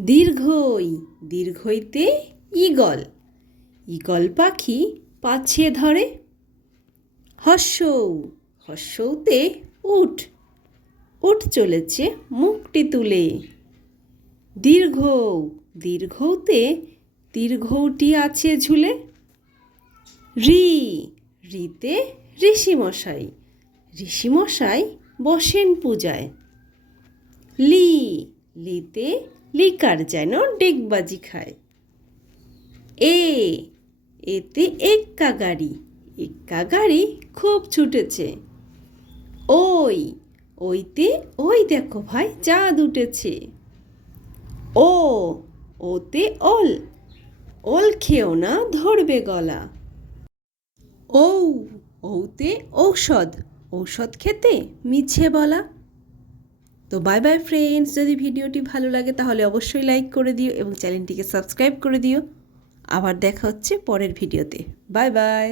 দীর্ঘই, দীর্ঘইতে eagle. Eagle পাখি পাছে ধরে। হর্ষৌ হর্ষৌতে উঠ। উঠ চলেছে মুখটি তুলে। দীর্ঘ দীর্ঘতে দীর্ঘটি আছে ঝুলে। রি, রিতে ঋষিমশাই। ঋষিমশাই বসেন পূজায়। লি, লিতে লিকার যেন ডেকবাজি খায়। এ, এতে এক্কা গাড়ি এক্কা গাড়ি খুব ছুটেছে। ওই, ওইতে, ওই দেখো ভাই, চাঁদ উঠেছে। ও, ওতে ওল ওল খেও না, ধরবে গলা। ঔ, ঔতে ঔষধ ঔষধ খেতে মিছে বলা। তো বাই বাই ফ্রেন্ডস যদি ভিডিওটি ভালো লাগে, তাহলে অবশ্যই লাইক করে দিও এবং চ্যানেলটিকে সাবস্ক্রাইব করে দিও। আবার দেখা হচ্ছে পরের ভিডিওতে। Bye bye